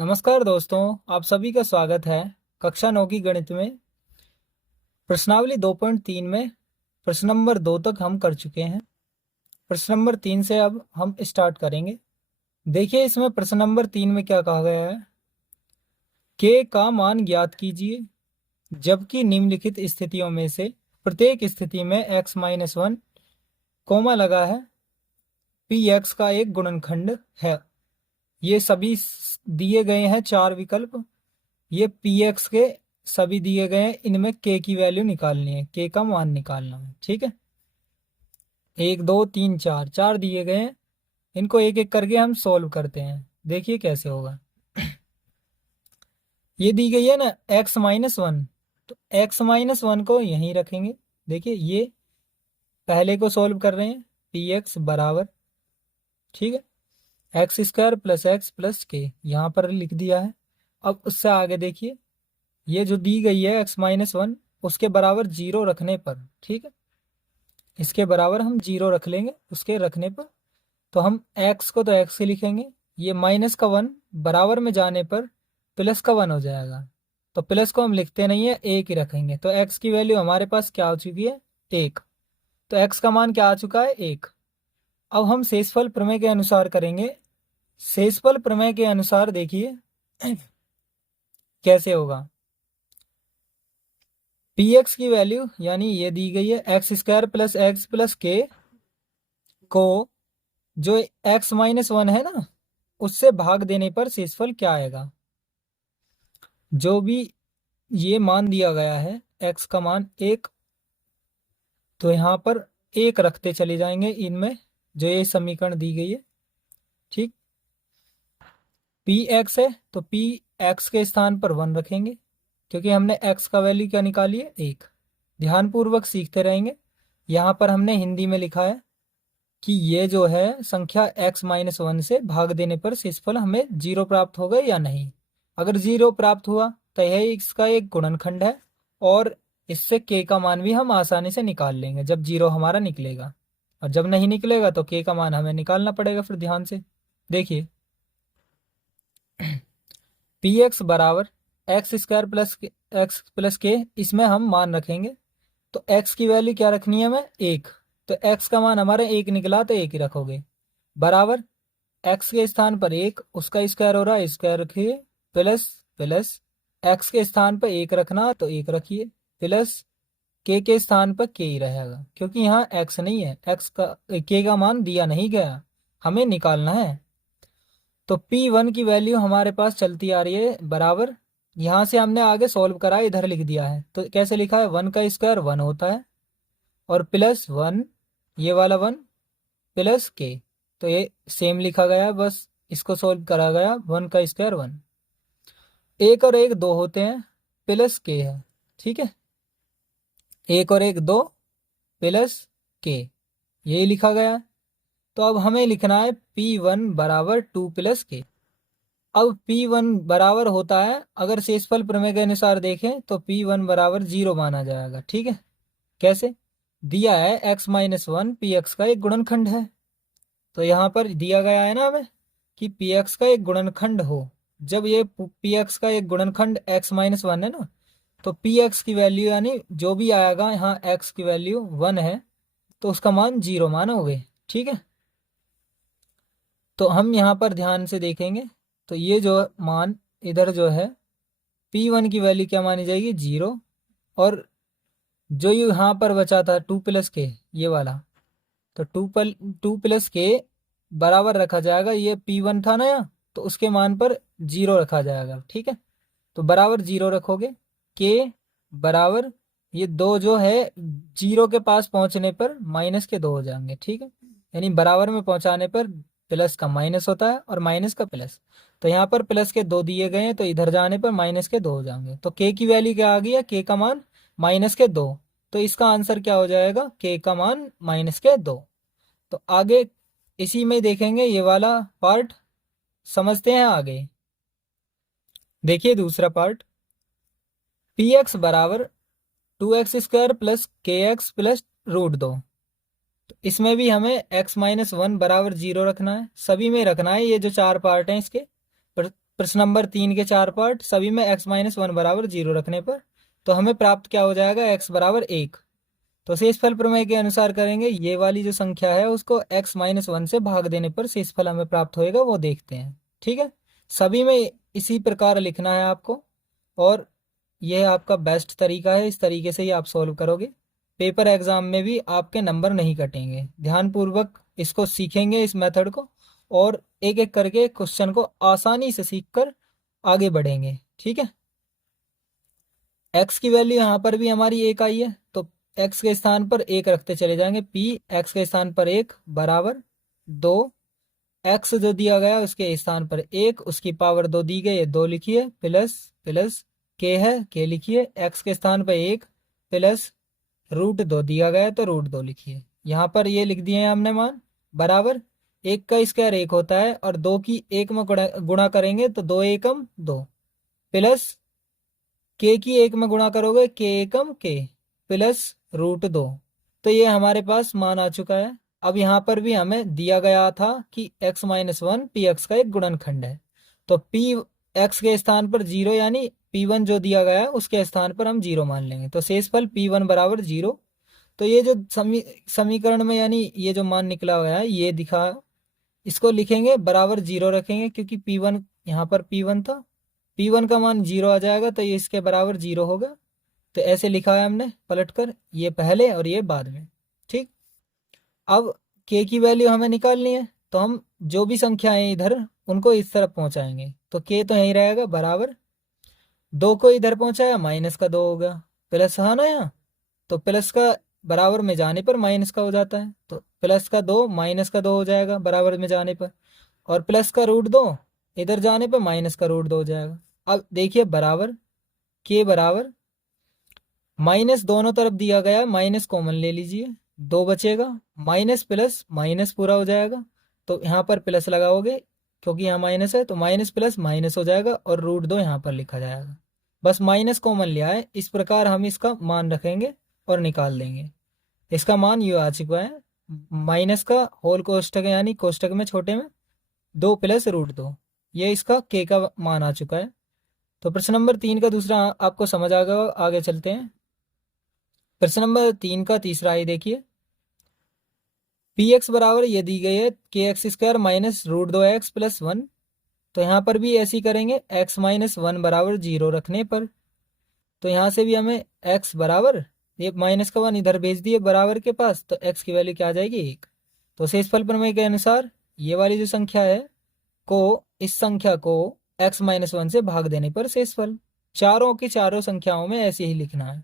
नमस्कार दोस्तों, आप सभी का स्वागत है कक्षा 9 की गणित में। प्रश्नावली 2.3 में प्रश्न नंबर 2 तक हम कर चुके हैं। प्रश्न नंबर 3 से अब हम स्टार्ट करेंगे। देखिए इसमें प्रश्न नंबर 3 में क्या कहा गया है। के का मान ज्ञात कीजिए जबकि निम्नलिखित स्थितियों में से प्रत्येक स्थिति में x-1 कोमा लगा है पी एक्स का एक गुणनखंड है। ये सभी दिए गए हैं चार विकल्प। ये पी एक्स के सभी दिए गए हैं, इनमें के की वैल्यू निकालनी है, के का मान निकालना है। ठीक है, एक दो तीन चार चार दिए गए हैं, इनको एक एक करके हम सोल्व करते हैं। देखिए कैसे होगा। ये दी गई है ना x-1, तो x-1 को यहीं रखेंगे। देखिए ये पहले को सोल्व कर रहे हैं, पी एक्स बराबर, ठीक है, x square plus x plus के यहाँ पर लिख दिया है। अब उससे आगे देखिए, ये जो दी गई है x-1 उसके बराबर जीरो रखने पर, ठीक है, इसके बराबर हम जीरो रख लेंगे उसके रखने पर। तो हम x को तो x से लिखेंगे, ये माइनस का 1 बराबर में जाने पर प्लस का 1 हो जाएगा। तो प्लस को हम लिखते नहीं है, एक ही रखेंगे। तो x की वैल्यू हमारे पास क्या हो चुकी है, एक। तो x का मान क्या आ चुका है, एक। अब हम शेषफल प्रमेय के अनुसार करेंगे। शेषफल प्रमेय के अनुसार देखिए कैसे होगा। पी एक्स की वैल्यू यानी ये दी गई है x square plus x plus के को जो x-1 है ना उससे भाग देने पर शेषफल क्या आएगा। जो भी ये मान दिया गया है x का मान एक, तो यहाँ पर एक रखते चले जाएंगे इनमें जो ये समीकरण दी गई है। ठीक, पी एक्स है तो पी एक्स के स्थान पर 1 रखेंगे क्योंकि हमने x का वैल्यू क्या निकाली है, एक। ध्यानपूर्वक सीखते रहेंगे। यहाँ पर हमने हिंदी में लिखा है कि ये जो है संख्या x-1 से भाग देने पर शेषफल हमें जीरो प्राप्त होगा या नहीं। अगर जीरो प्राप्त हुआ तो यह इसका एक गुणनखंड है और इससे k का मान भी हम आसानी से निकाल लेंगे जब जीरो हमारा निकलेगा। और जब नहीं निकलेगा तो k का मान हमें निकालना पड़ेगा। फिर ध्यान से देखिए, पी एक्स बराबर x square plus x plus के, इसमें हम मान रखेंगे। तो x की वैल्यू क्या रखनी है हमें, एक। तो x का मान हमारे एक निकला तो एक ही रखोगे, बराबर x के स्थान पर एक, उसका स्क्वायर हो रहा है, स्क्वायर रखिए, प्लस प्लस x के स्थान पर एक रखना तो एक रखिए, प्लस के स्थान पर के ही रहेगा क्योंकि यहाँ x नहीं है, x का k का मान दिया नहीं गया, हमें निकालना है। तो P1 की वैल्यू हमारे पास चलती आ रही है बराबर, यहाँ से हमने आगे सॉल्व करा, इधर लिख दिया है। तो कैसे लिखा है, 1 का स्क्वायर 1 होता है और प्लस 1 ये वाला 1 प्लस के, तो ये सेम लिखा गया, बस इसको सॉल्व करा गया। 1 का स्क्वायर 1, एक और एक दो होते हैं, प्लस के है, ठीक है, एक और एक दो प्लस के, यही लिखा गया है। तो अब हमें लिखना है P1 बराबर 2 प्लस के। अब P1 बराबर होता है, अगर शेषफल प्रमेय के अनुसार देखें तो P1 बराबर 0 माना जाएगा। ठीक है, कैसे दिया है, x-1 पी एक्स का एक गुणनखंड है। तो यहाँ पर दिया गया है ना हमें कि पी एक्स का एक गुणनखंड हो, जब ये पी एक्स का एक गुणनखंड x-1 है ना, तो पी एक्स की वैल्यू यानी जो भी आएगा यहाँ x की वैल्यू 1 है तो उसका मान 0 मानोगे। ठीक है, तो हम यहाँ पर ध्यान से देखेंगे तो ये जो मान इधर जो है P1 की वैल्यू क्या मानी जाएगी, 0। और जो यहाँ पर बचा था 2 प्लस के ये वाला, तो 2 प्लस के बराबर रखा जाएगा, ये P1 था ना यहाँ, तो उसके मान पर 0 रखा जाएगा। ठीक है, तो बराबर 0 रखोगे, के बराबर ये दो जो है 0 के पास पहुंचने पर माइनस के 2 हो जाएंगे। ठीक है, यानी बराबर में पहुंचाने पर प्लस का माइनस होता है और माइनस का प्लस। तो यहाँ पर प्लस के 2 दिए गए हैं तो इधर जाने पर माइनस के 2 हो जाएंगे। तो के की वैल्यू क्या आ गई है, के का मान माइनस के 2। तो इसका आंसर क्या हो जाएगा, के का मान माइनस के 2। तो आगे इसी में देखेंगे, ये वाला पार्ट समझते हैं आगे। देखिए दूसरा पार्ट, पी एक्स बराबर 2x² प्लस के एक्स प्लस √2। तो इसमें भी हमें x-1 बराबर 0 रखना है, सभी में रखना है, ये जो चार पार्ट हैं इसके। प्रश्न नंबर 3 के 4 पार्ट, सभी में x माइनस 1 बराबर 0 रखने पर तो हमें प्राप्त क्या हो जाएगा, x बराबर 1। तो शेषफल प्रमेय के अनुसार करेंगे, ये वाली जो संख्या है उसको x माइनस 1 से भाग देने पर शेषफल हमें प्राप्त होएगा, वो देखते हैं। ठीक है, सभी में इसी प्रकार लिखना है आपको, और यह आपका बेस्ट तरीका है, इस तरीके से ही आप सॉल्व करोगे। पेपर एग्जाम में भी आपके नंबर नहीं कटेंगे। ध्यानपूर्वक इसको सीखेंगे, इस मेथड को, और एक एक करके क्वेश्चन को आसानी से सीखकर आगे बढ़ेंगे। ठीक है, x की वैल्यू यहाँ पर भी हमारी 1 आई है, तो x के स्थान पर 1 रखते चले जाएंगे। p x के स्थान पर 1 बराबर 2, x जो दिया गया उसके स्थान पर 1, उसकी पावर 2 दी गई है, 2 लिखिए, प्लस प्लस k है, k लिखिए, x के स्थान पर 1 प्लस √2 दिया गया है तो √2 लिखिए। यहाँ पर ये लिख दिए हैं हमने मान, बराबर 1 का स्क्वायर 1 होता है, और 2 की 1 में गुणा करेंगे तो 2 एकम 2, प्लस k की 1 में गुणा करोगे k एकम k, प्लस √2। तो ये हमारे पास मान आ चुका है। अब यहाँ पर भी हमें दिया गया था कि x माइनस 1 पी एक्स का एक गुणनखंड है, तो p x के स्थान पर 0 यानी p1 जो दिया गया है उसके स्थान पर हम 0 मान लेंगे, तो शेषफल p1 बराबर 0। तो ये जो समीकरण में यानी ये जो मान निकला हुआ है ये दिखा, इसको लिखेंगे बराबर 0 रखेंगे, क्योंकि p1 यहाँ पर p1 था, p1 का मान 0 आ जाएगा तो ये इसके बराबर 0 होगा। तो ऐसे लिखा है हमने पलटकर, ये पहले और ये बाद में। ठीक, अब k की वैल्यू हमें निकालनी है, तो हम जो भी संख्याएं इधर उनको इस तरफ पहुंचाएंगे, तो k तो यहीं रहेगा बराबर 2 को इधर पहुंचाया माइनस का 2 हो गया, प्लस है ना यहाँ, तो प्लस का बराबर में जाने पर माइनस का हो जाता है, तो प्लस का 2 माइनस का 2 हो जाएगा बराबर में जाने पर, और प्लस का √2 इधर जाने पर माइनस का √2 हो जाएगा। अब देखिए बराबर k बराबर माइनस दोनों तरफ दिया गया, माइनस कॉमन ले लीजिए, 2 बचेगा, माइनस प्लस माइनस पूरा हो जाएगा, तो यहाँ पर प्लस लगाओगे क्योंकि यहाँ माइनस है, तो माइनस प्लस माइनस हो जाएगा, और √2 यहाँ पर लिखा जाएगा, बस माइनस कॉमन लिया है। इस प्रकार हम इसका मान रखेंगे और निकाल देंगे। इसका मान ये आ चुका है, माइनस का होल कोष्टक यानी कोष्टक में छोटे में 2 प्लस √2, ये इसका k का मान आ चुका है। तो प्रश्न नंबर 3 का दूसरा आपको समझ आ गया, आगे चलते हैं। प्रश्न नंबर 3 का तीसरा ही देखिए, पी एक्स बराबर ये दी गई है के x square minus √2x plus 1। तो यहाँ पर भी ऐसे ही करेंगे, x माइनस 1 बराबर 0 रखने पर, तो यहाँ से भी हमें x बराबर, ये माइनस का 1 इधर भेज दिए बराबर के पास, तो x की वैल्यू क्या आ जाएगी 1। तो शेषफल प्रमेय के अनुसार ये वाली जो संख्या है को, इस संख्या को x माइनस 1 से भाग देने पर शेषफल, चारों की चारों संख्याओं में ऐसे ही लिखना है।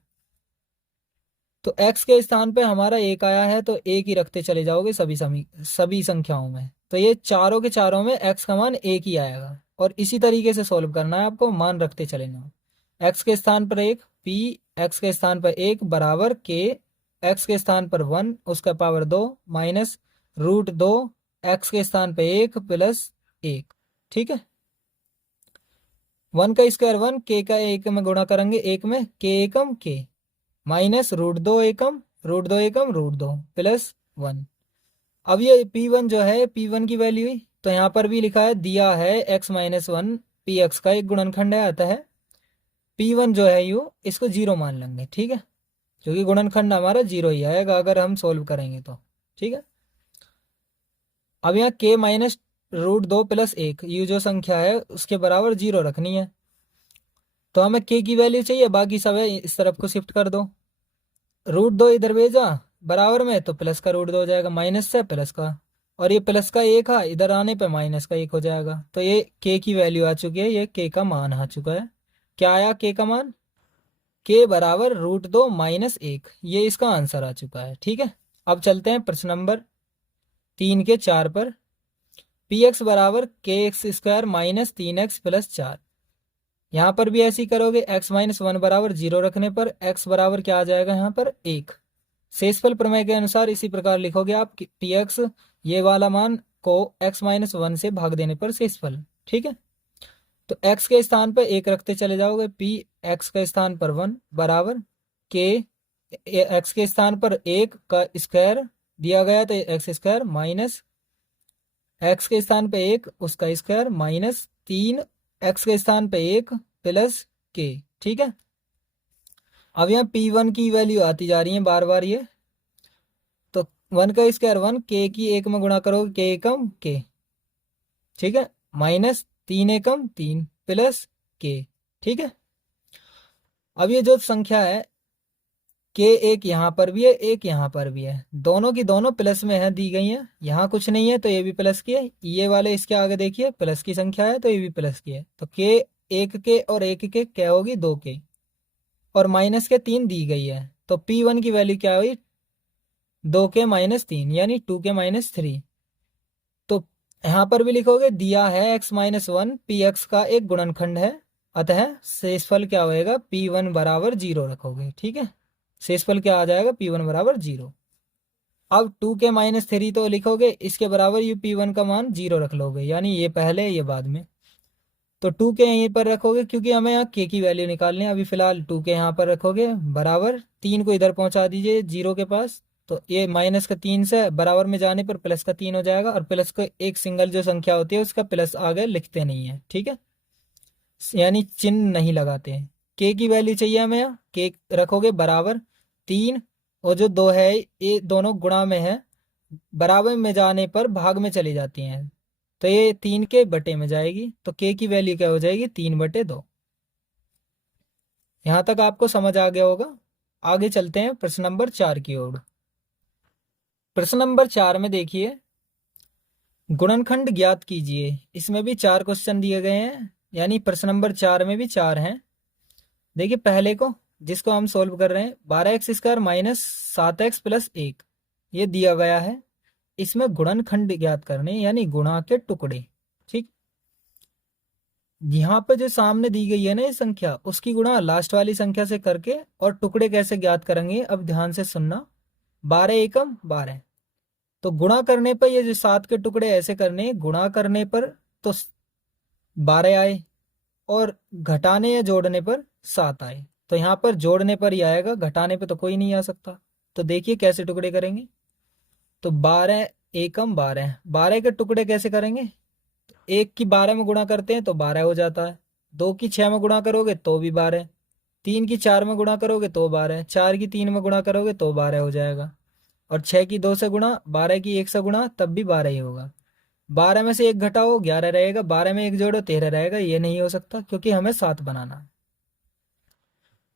तो x के स्थान पे हमारा 1 आया है, तो 1 ही रखते चले जाओगे सभी संख्याओं में, तो ये चारों के चारों में x का मान 1 ही आएगा, और इसी तरीके से सॉल्व करना है आपको, मान रखते चले जाओ। x के स्थान पर 1 p, x के स्थान पर 1 बराबर k, x के स्थान पर 1 उसका पावर 2 माइनस √2, x के स्थान पर 1 प्लस 1। ठीक है, 1 का स्क्वायर 1, k का 1 में गुणा करेंगे 1 में, k एकम k माइनस √2 एकम √2 एकम √2 प्लस 1। अब ये p1 जो है, p1 की वैल्यू, तो यहाँ पर भी लिखा है, दिया है x माइनस 1 पी एक्स का एक गुणनखंड है, आता है p1 जो है यू इसको 0 मान लेंगे। ठीक है, क्योंकि गुणनखंड हमारा 0 ही आएगा अगर हम सोल्व करेंगे तो। ठीक है, अब यहाँ k माइनस √2 प्लस 1 यू जो संख्या है उसके बराबर 0 रखनी है, तो हमें k की वैल्यू चाहिए, बाकी सब है इस तरफ को शिफ्ट कर दो, √2 इधर भेजा बराबर में, तो प्लस का √2 हो जाएगा, माइनस से प्लस का, और ये प्लस का 1 है, इधर आने पे माइनस का 1 हो जाएगा, तो ये k की वैल्यू आ चुकी है, ये k का मान आ चुका है। क्या आया k का मान, k बराबर √2 माइनस 1, ये इसका आंसर आ चुका है। ठीक है, अब चलते हैं प्रश्न नंबर 3 के 4 पर, पी एक्स बराबर के x square minus 3x plus 4। यहाँ पर भी ऐसे ही करोगे, x माइनस 1 बराबर 0 रखने पर x बराबर क्या आ जाएगा यहाँ पर 1। शेषफल प्रमेय के अनुसार इसी प्रकार लिखोगे आप कि पी एक्स, ये वाला मान को x माइनस 1 से भाग देने पर शेषफल। ठीक है, तो x के स्थान पर 1 रखते चले जाओगे, p x के स्थान पर 1 बराबर k x के स्थान पर 1 का स्क्वायर दिया गया तो एक्स स्क्वायर माइनस x के स्थान पर 1 उसका स्क्वायर माइनस 3 एक्स के स्थान पे 1 प्लस के। ठीक है, अब यहाँ P1 की वैल्यू आती जा रही है बार बार ये, तो 1 का स्क्वायर 1, के की 1 में गुणा करोगे के एकम के। ठीक है, माइनस 3 एकम 3 प्लस के। ठीक है, अब ये जो संख्या है के, एक यहाँ पर भी है एक यहाँ पर भी है, दोनों की दोनों प्लस में है, दी गई है। यहाँ कुछ नहीं है तो ये भी प्लस की है, ये वाले इसके आगे देखिए प्लस की संख्या है तो ये भी प्लस की है, तो के एक के और एक के क्या होगी 2 के, और माइनस के 3 दी गई है, तो P1 की वैल्यू क्या हुई 2 के माइनस 3 यानी 2 के माइनस 3। तो यहाँ पर भी लिखोगे दिया है x माइनस 1 पी एक्स का एक गुणनखंड है, अतः शेषफल क्या होएगा P1 बराबर 0 रखोगे। ठीक है, शेषफल क्या आ जाएगा P1 बराबर 0। अब 2 के माइनस 3 तो लिखोगे, इसके बराबर ये P1 का मान 0 रख लोगे, यानी ये पहले ये बाद में। तो 2 के यहीं पर रखोगे क्योंकि हमें यहाँ के की वैल्यू निकालनी है, अभी फिलहाल 2 के यहाँ पर रखोगे बराबर 3 को इधर पहुंचा दीजिए 0 के पास, तो ये माइनस का 3 से बराबर में जाने पर प्लस का 3 हो जाएगा, और प्लस को एक सिंगल जो संख्या होती है उसका प्लस आगे लिखते नहीं है। ठीक है, यानी चिन्ह नहीं लगाते हैं। के की वैल्यू चाहिए हमें, यहाँ के रखोगे बराबर 3, और जो 2 है ये दोनों गुणा में है, बराबर में जाने पर भाग में चली जाती हैं, तो ये 3 के बटे में जाएगी, तो के की वैल्यू क्या हो जाएगी 3/2। यहां तक आपको समझ आ गया होगा। आगे चलते हैं प्रश्न नंबर 4 की ओर। प्रश्न नंबर 4 में देखिए, गुणनखंड ज्ञात कीजिए। इसमें भी 4 क्वेश्चन दिए गए हैं, यानी प्रश्न नंबर 4 में भी 4 हैं। देखिए पहले को, जिसको हम सोल्व कर रहे हैं, 12x² माइनस 7x प्लस 1 ये दिया गया है। इसमें गुणनखंड ज्ञात करने, यानी गुणा के टुकड़े। ठीक, यहाँ पे जो सामने दी गई है ना ये संख्या, उसकी गुणा लास्ट वाली संख्या से करके, और टुकड़े कैसे ज्ञात करेंगे अब ध्यान से सुनना। 12 एकम 12, तो गुणा करने पर ये जो 7 के टुकड़े ऐसे करने, गुणा करने पर तो 12 आए, और घटाने या जोड़ने पर 7 आए। तो यहाँ पर जोड़ने पर ही आएगा, घटाने पर तो कोई नहीं आ सकता। तो देखिए कैसे टुकड़े करेंगे। तो 12 एकम 12, 12 के टुकड़े कैसे करेंगे, एक की 12 में गुणा करते हैं तो 12 हो जाता है, 2 की 6 में गुणा करोगे तो भी 12, 3 की 4 में गुणा करोगे तो 12, 4 की 3 में गुणा करोगे तो 12 हो जाएगा, और 6 की 2 से गुणा, 12 की 1 से गुणा तब भी 12 ही होगा। 12 में से 1 घटाओ 11 रहेगा, 12 में 1 जोड़ो 13 रहेगा, ये नहीं हो सकता क्योंकि हमें 7 बनाना है।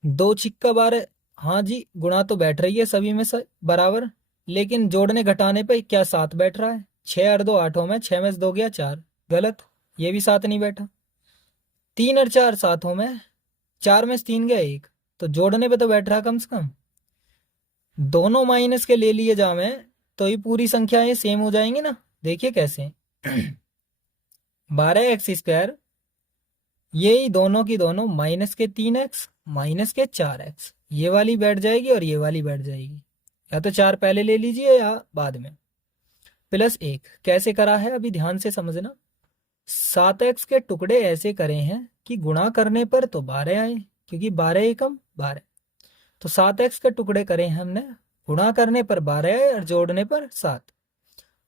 2 छिक्का 12, हाँ जी गुणा तो बैठ रही है सभी में से बराबर, लेकिन जोड़ने घटाने पे क्या 7 बैठ रहा है। 6 और 2 8 में, 6 में से 2 गया 4, गलत, ये भी 7 नहीं बैठा। 3 और 4 7 में, 4 में से 3 गया 1, तो जोड़ने पे तो बैठ रहा कम से कम। दोनों माइनस के ले लिए जावे तो ये पूरी संख्याएं सेम हो जाएंगी ना। देखिए कैसे 12x², ये दोनों की दोनों माइनस के 3x माइनस के 4x, ये वाली बैठ जाएगी और ये वाली बैठ जाएगी, या तो 4 पहले ले लीजिए या बाद में, प्लस 1 कैसे करा है अभी ध्यान से समझना। 7x के टुकड़े ऐसे करे हैं कि गुणा करने पर तो 12 आए, क्योंकि 12 एकम 12, तो 7x के टुकड़े करे हैं हमने, गुणा करने पर 12 आए और जोड़ने पर 7।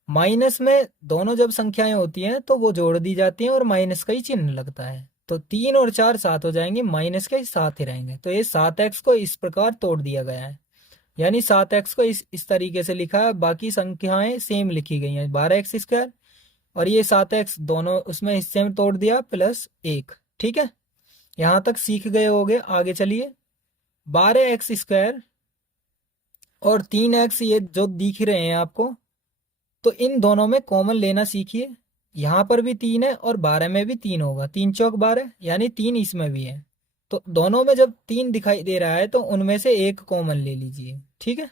माइनस में दोनों जब संख्याएं होती हैं तो वो जोड़ दी जाती हैं और माइनस का ही चिन्ह लगता है, तो 3 और 4 7 हो जाएंगे, माइनस के 7 ही रहेंगे। तो ये 7x को इस प्रकार तोड़ दिया गया है, यानी 7x को इस तरीके से लिखा है, बाकी संख्याएं सेम लिखी गई हैं, 12x² और ये 7x दोनों उसमें हिस्से में तोड़ दिया प्लस 1। ठीक है, यहां तक सीख गए होगे। आगे चलिए, 12x² और 3x ये जो दिख रहे हैं आपको, तो इन दोनों में कॉमन लेना सीखिए। यहां पर भी 3 है और 12 में भी 3 होगा, 3 चौक 12 यानी 3 इसमें भी है, तो दोनों में जब 3 दिखाई दे रहा है तो उनमें से एक कॉमन ले लीजिए। ठीक है,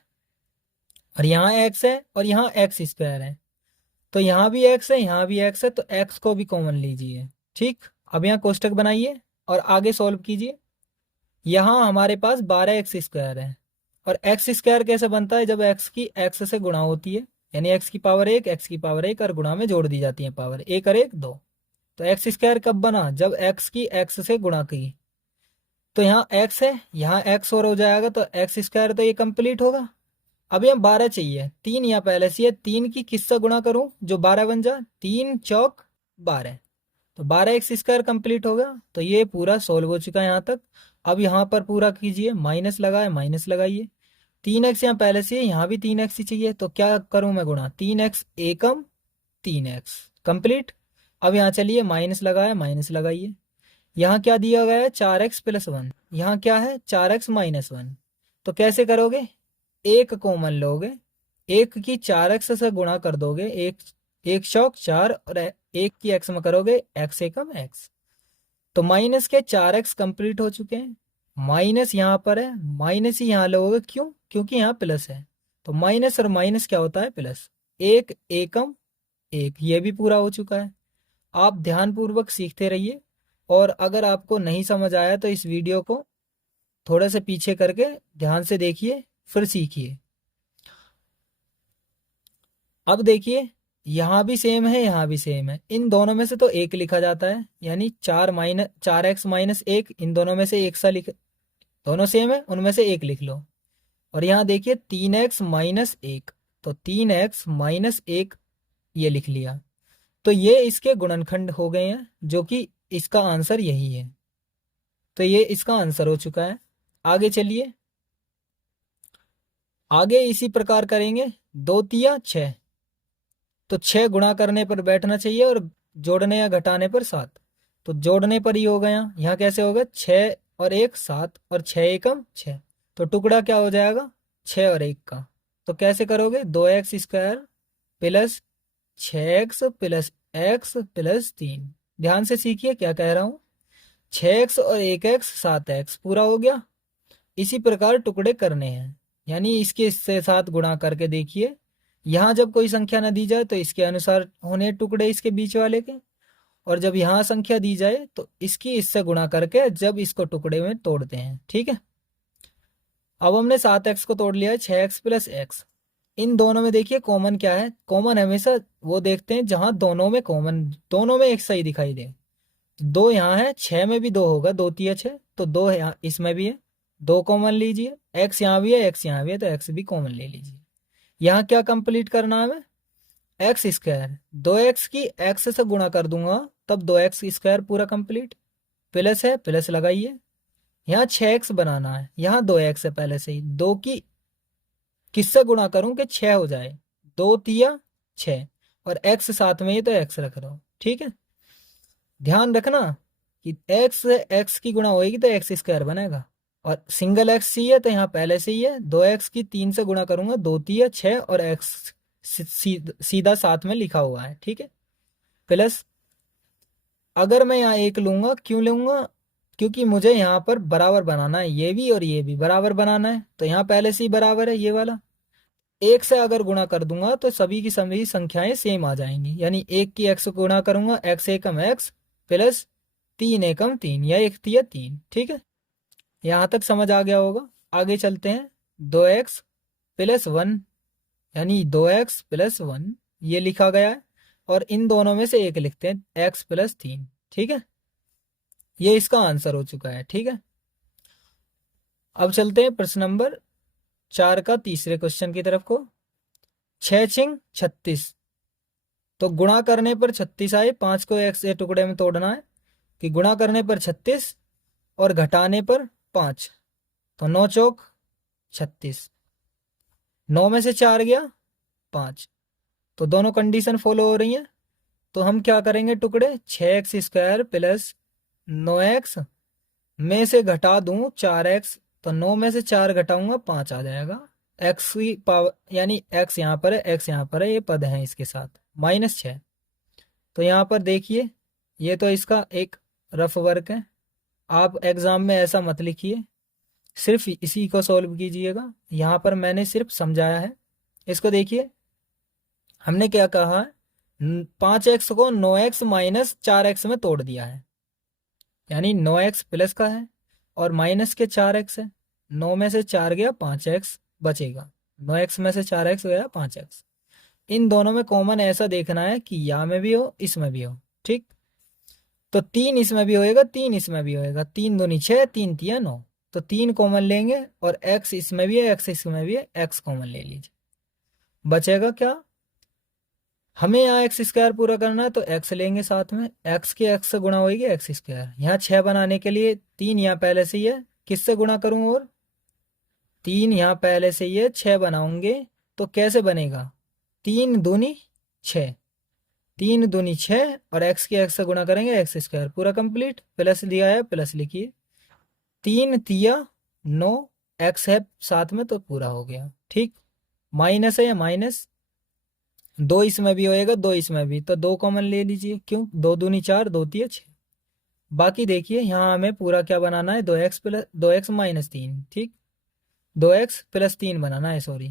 और यहाँ x है और यहाँ x² है, तो यहाँ भी x है यहाँ भी x है, तो x को भी कॉमन लीजिए। ठीक, अब यहाँ कोष्टक बनाइए और आगे सॉल्व कीजिए। यहाँ हमारे पास 12x² है, और x² कैसे बनता है, जब x की x से गुणा होती है, यानी x की पावर 1 x की पावर 1 और गुणा में जोड़ दी जाती है पावर, 1 और 1 2। तो x² कब बना, जब x की x से गुणा की, तो यहाँ x है यहाँ x और हो जाएगा, तो x² तो ये कंप्लीट होगा। अब यहाँ 12 चाहिए, 3 यहाँ पहले से है, 3 की किससे गुणा करूं जो 12 बन जाए, 3 चौक 12, तो 12x² कंप्लीट हो गया। तो ये पूरा सोल्व हो चुका है यहाँ तक। अब यहाँ पर पूरा कीजिए, माइनस लगाए, माइनस लगाइए। 3x यहाँ पहले से है, यहाँ भी 3x ही चाहिए, तो क्या करूँ मैं गुणा, 3x एकम 3x कंप्लीट। अब यहाँ चलिए माइनस लगाए, माइनस लगाइए। यहाँ क्या दिया गया है, 4x+1, यहाँ क्या है 4x-1। तो कैसे करोगे, एक कॉमन लोगे, एक की 4x से गुणा कर दोगे, एक एक चौक 4, और एक की x में करोगे x एकम x। तो माइनस के 4x कंप्लीट हो चुके हैं। माइनस यहाँ पर है, माइनस ही यहाँ लोगे, क्यों, क्योंकि यहाँ प्लस है। तो माइनस और माइनस क्या होता है, प्लस। एक एकम एक, ये भी पूरा हो चुका है। आप ध्यानपूर्वक सीखते रहिए, और अगर आपको नहीं समझ आया तो इस वीडियो को थोड़ा से पीछे करके ध्यान से देखिए, फिर सीखिए। अब देखिए, यहाँ भी सेम है, यहाँ भी सेम है, इन दोनों में से तो एक लिखा जाता है, यानी 4x-1, इन दोनों में से एक सा लिख, दोनों सेम है, उनमें से एक लिख लो। और यहाँ देखिए 3x-1, तो 3x-1 ये लिख लिया। तो ये इसके गुणनखंड हो गए हैं, जो कि इसका आंसर यही है। तो ये इसका आंसर हो चुका है। आगे चलिए, आगे इसी प्रकार करेंगे। 2×3 = 6, तो 6 गुणा करने पर बैठना चाहिए, और जोड़ने या घटाने पर 7। तो जोड़ने पर ही हो गया, यहाँ कैसे होगा, 6 और 1 7, और 6 एकम 6। तो टुकड़ा क्या हो जाएगा, 6 और 1 का। तो कैसे करोगे, 2x² प्लस 6x+x+3। ध्यान से सीखिए क्या कह रहा हूँ, 6x और 1x 7x पूरा हो गया। इसी प्रकार टुकड़े करने हैं, यानी इसके इससे साथ गुणा करके देखिए। यहाँ जब कोई संख्या न दी जाए तो इसके अनुसार होने टुकड़े इसके बीच वाले के, और जब यहाँ संख्या दी जाए तो इसकी इससे गुणा करके जब इसको टुकड़े में तोड़ते हैं। ठीक है, अब हमने 7x को तोड़ लिया है 6x+x। इन दोनों में देखिए कॉमन क्या है, कॉमन हमेशा वो देखते हैं जहां दोनों में कॉमन, दोनों में एक सही दिखाई दे। दो यहाँ है, 6 में भी 2 होगा, 2×3 = 6, तो 2 यहाँ इसमें भी है, 2 कॉमन लीजिए। x यहाँ भी है, x यहाँ भी है, तो x भी कॉमन ले लीजिए। यहाँ क्या कंप्लीट करना है हमें, x², 2x की x से गुणा कर दूंगा, तब 2x² पूरा कंप्लीट। प्लस है, प्लस लगाइए। यहाँ 6x बनाना है, यहाँ 2x है पहले से ही, 2 की किससे गुणा करूं कि 6 हो जाए, 2×3 = 6, और x साथ में ही, तो x रख रहा हूं। ठीक है, ध्यान रखना कि x से x की गुणा होगी तो x² बनेगा, और सिंगल x चाहिए तो यहाँ पहले से ही है, 2x की 3 से गुणा करूंगा, 2×3 = 6, और x सीधा साथ में लिखा हुआ है। ठीक है, प्लस अगर मैं यहाँ एक लूंगा, क्यों लूंगा, क्योंकि मुझे यहाँ पर बराबर बनाना है, ये भी और ये भी बराबर बनाना है, तो यहाँ पहले से ही बराबर है ये वाला। एक से अगर गुणा कर दूंगा तो सभी की सभी संख्याएं सेम आ जाएंगी, यानी एक की x को गुणा करूंगा, x एकम x प्लस 3 एकम 3, या 1×3 = 3। ठीक है, यहाँ तक समझ आ गया होगा। आगे चलते हैं, 2x+1, यानी 2x+1 ये लिखा गया है, और इन दोनों में से एक लिखते हैं, x+3। ठीक है, ये इसका आंसर हो चुका है। ठीक है, अब चलते हैं प्रश्न नंबर 4 का तीसरे क्वेश्चन की तरफ को। 6×36, तो गुणा करने पर 36 आए, 5 को x के टुकड़े में तोड़ना है, कि गुणा करने पर 36 और घटाने पर 5, तो 9×4 = 36। 9 में से 4 गया 5, तो दोनों कंडीशन फॉलो हो रही हैं। तो हम क्या करेंगे, टुकड़े 6x² प्लस 9x में से घटा दूं 4x, तो 9 में से 4 घटाऊंगा 5 आ जाएगा। x की पावर, यानी x यहाँ पर है, x यहाँ पर है, ये पद है इसके साथ, -6। तो यहाँ पर देखिए, ये तो इसका एक रफ वर्क है, आप एग्जाम में ऐसा मत लिखिए, सिर्फ इसी को सॉल्व कीजिएगा। यहाँ पर मैंने सिर्फ समझाया है। इसको देखिए, हमने क्या कहा, 5x को 9x-4x में तोड़ दिया है, यानी 9x प्लस का है और माइनस के 4x है। 9 में से 4 गया, 5x बचेगा, 9x में से 4x गया 5x। इन दोनों में कॉमन ऐसा देखना है कि या में भी हो, इसमें भी हो। ठीक, तो 3 इसमें भी होएगा, 3 इसमें भी होएगा, 3×2 = 6, 3×3 = 9, तो 3 कॉमन लेंगे, और x इसमें भी है, x इसमें भी है, x कॉमन ले लीजिए। बचेगा क्या, हमें यहाँ एक्स स्क्वायर पूरा करना है तो एक्स लेंगे साथ में, एक्स के एक्स से गुणा होगी एक्स स्क्वायर। यहाँ 6 बनाने के लिए 3 यहाँ पहले से ही है, किससे गुणा करूँ और 3 यहाँ पहले से ही है, 6 बनाऊंगे तो कैसे बनेगा, 3 दूनी 6, 3 दूनी 6 और एक्स के एक्स से गुणा करेंगे एक्स स्क्वायर, पूरा कंप्लीट। प्लस दिया है प्लस लिखिए, 3 तिया 9, एक्स है साथ में तो पूरा हो गया। ठीक, माइनस है या माइनस, 2 इसमें भी होएगा 2 इसमें भी, तो 2 कॉमन ले लीजिए, क्यों 2 दूनी 4 2 तिया 6। बाकी देखिए यहाँ हमें पूरा क्या बनाना है, 2x प्लस 2x माइनस 3, ठीक 2x प्लस 3 बनाना है, सॉरी।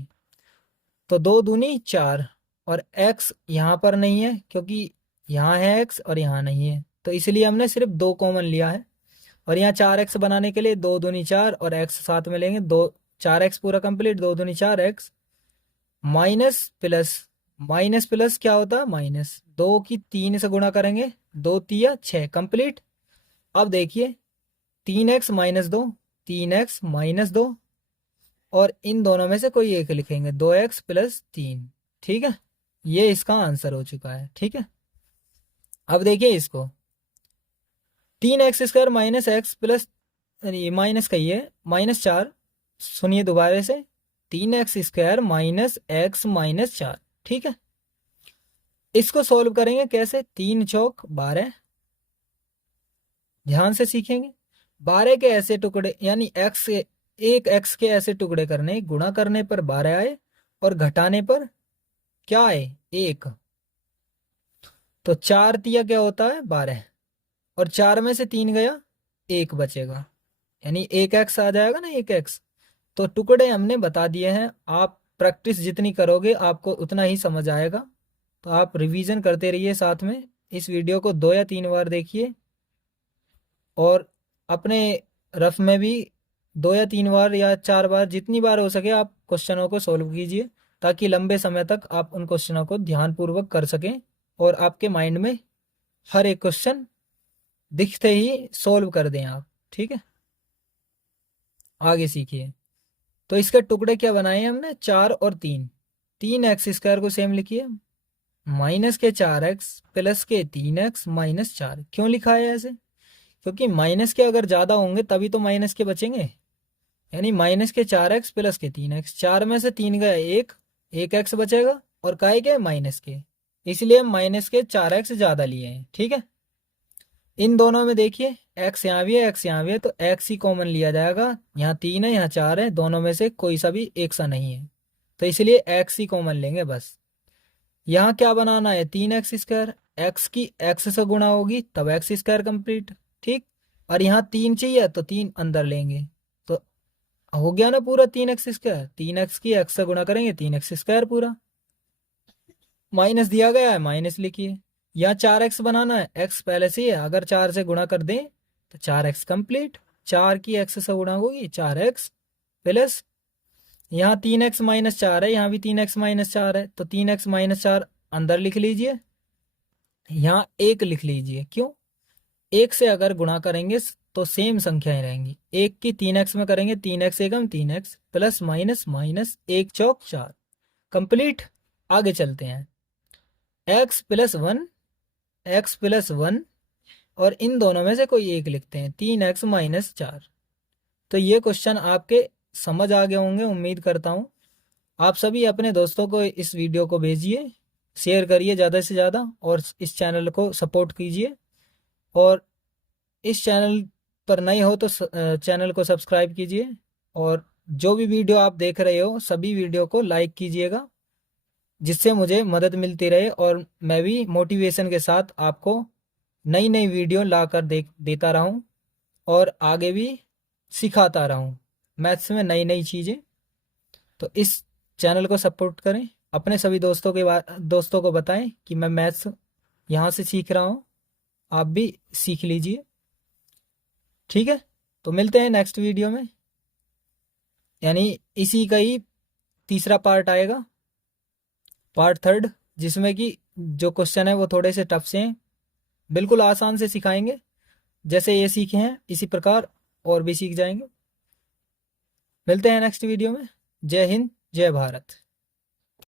तो 2 दूनी 4 और x यहाँ पर नहीं है क्योंकि यहाँ है x और यहाँ नहीं है, तो इसलिए हमने सिर्फ 2 कॉमन लिया है। और यहाँ 4x बनाने के लिए 2 दूनी 4 और x साथ में लेंगे, 2 4x पूरा कंप्लीट, 2 दूनी 4x minus plus, minus plus क्या होता है माइनस, 2 की 3 से गुणा करेंगे, 2 तिया 6 कंप्लीट। अब देखिए 3x माइनस 2, 3x माइनस 2 और इन दोनों में से कोई एक लिखेंगे, 2x प्लस 3। ठीक है, ये इसका आंसर हो चुका है। ठीक है, अब देखिए इसको 3x square minus x plus, ये माइनस का ही है -4, सुनिए दोबारा से, 3x square minus x minus 4। ठीक है, इसको सॉल्व करेंगे कैसे, 3 चौक 12, ध्यान से सीखेंगे। 12 के ऐसे टुकड़े यानी एक्स के, एक एक्स के ऐसे टुकड़े करने, गुणा करने पर 12 आए और घटाने पर क्या आए 1, तो 4 तिया क्या होता है 12 और 4 में से 3 गया 1 बचेगा, यानी 1x आ जाएगा ना 1x। तो टुकड़े हमने बता दिए हैं, आप प्रैक्टिस जितनी करोगे आपको उतना ही समझ आएगा। तो आप रिवीजन करते रहिए, साथ में इस वीडियो को 2 या 3 बार देखिए और अपने रफ में भी 2 या 3 बार या 4 बार, जितनी बार हो सके आप क्वेश्चनों को सोल्व कीजिए, ताकि लंबे समय तक आप उन क्वेश्चनों को ध्यानपूर्वक कर सकें और आपके माइंड में हर एक क्वेश्चन दिखते ही सोल्व कर दें आप। ठीक है, आगे सीखिए। तो इसके टुकड़े क्या बनाए हमने, 4 और 3, 3x स्क्वायर को सेम लिखिए, माइनस के 4x प्लस के 3x माइनस 4। क्यों लिखा है ऐसे, क्योंकि माइनस के अगर ज़्यादा होंगे तभी तो माइनस के बचेंगे, यानी माइनस के 4x प्लस के 3x, 4 में से 3 गया 1 x बचेगा और काय के माइनस के, इसलिए हम माइनस के 4x ज़्यादा लिए हैं। ठीक है, इन दोनों में देखिए x यहाँ भी है x यहाँ भी है, तो x ही कॉमन लिया जाएगा, यहाँ 3 है यहाँ 4 है, दोनों में से कोई सा भी एक सा नहीं है, तो इसलिए x ही कॉमन लेंगे बस। यहाँ क्या बनाना है, 3x स्क्वायर, x की x से गुणा होगी तब x स्क्वायर कंप्लीट। ठीक, और यहाँ 3 चाहिए तो 3 अंदर लेंगे, तो हो गया ना पूरा 3x स्क्वायर, 3x की x से गुणा करेंगे 3x स्क्वायर पूरा, माइनस दिया गया है माइनस लिखिए। यहाँ 4x बनाना है, x पहले से ही है, अगर 4 से गुणा कर दें तो 4x कंप्लीट, 4 की x से गुणा होगी 4x प्लस, यहाँ 3x माइनस 4 है, यहाँ भी 3x माइनस 4 है, तो 3x माइनस 4 अंदर लिख लीजिए, यहाँ 1 लिख लीजिए। क्यों, 1 से अगर गुणा करेंगे तो सेम संख्याएं रहेंगी, 1 की 3x में करेंगे 3x एकम 3x प्लस माइनस माइनस 1 चौक 4 कंप्लीट। आगे चलते हैं, x प्लस 1, x प्लस 1 और इन दोनों में से कोई एक लिखते हैं, 3x माइनस 4। तो ये क्वेश्चन आपके समझ आ गए होंगे, उम्मीद करता हूँ। आप सभी अपने दोस्तों को इस वीडियो को भेजिए, शेयर करिए ज़्यादा से ज़्यादा और इस चैनल को सपोर्ट कीजिए, और इस चैनल पर नए हो तो चैनल को सब्सक्राइब कीजिए, और जो भी वीडियो आप देख रहे हो सभी वीडियो को लाइक कीजिएगा, जिससे मुझे मदद मिलती रहे और मैं भी मोटिवेशन के साथ आपको नई नई वीडियो ला कर देता रहूं और आगे भी सिखाता रहूं मैथ्स में नई नई चीज़ें। तो इस चैनल को सपोर्ट करें, अपने सभी दोस्तों को बताएं कि मैं मैथ्स यहाँ से सीख रहा हूँ, आप भी सीख लीजिए। ठीक है, तो मिलते हैं नेक्स्ट वीडियो में, यानी इसी का ही तीसरा पार्ट आएगा, पार्ट 3, जिसमें कि जो क्वेश्चन है वो थोड़े से टफ से हैं, बिल्कुल आसान से सिखाएंगे, जैसे ये सीखे हैं इसी प्रकार और भी सीख जाएंगे। मिलते हैं नेक्स्ट वीडियो में। जय हिंद, जय भारत।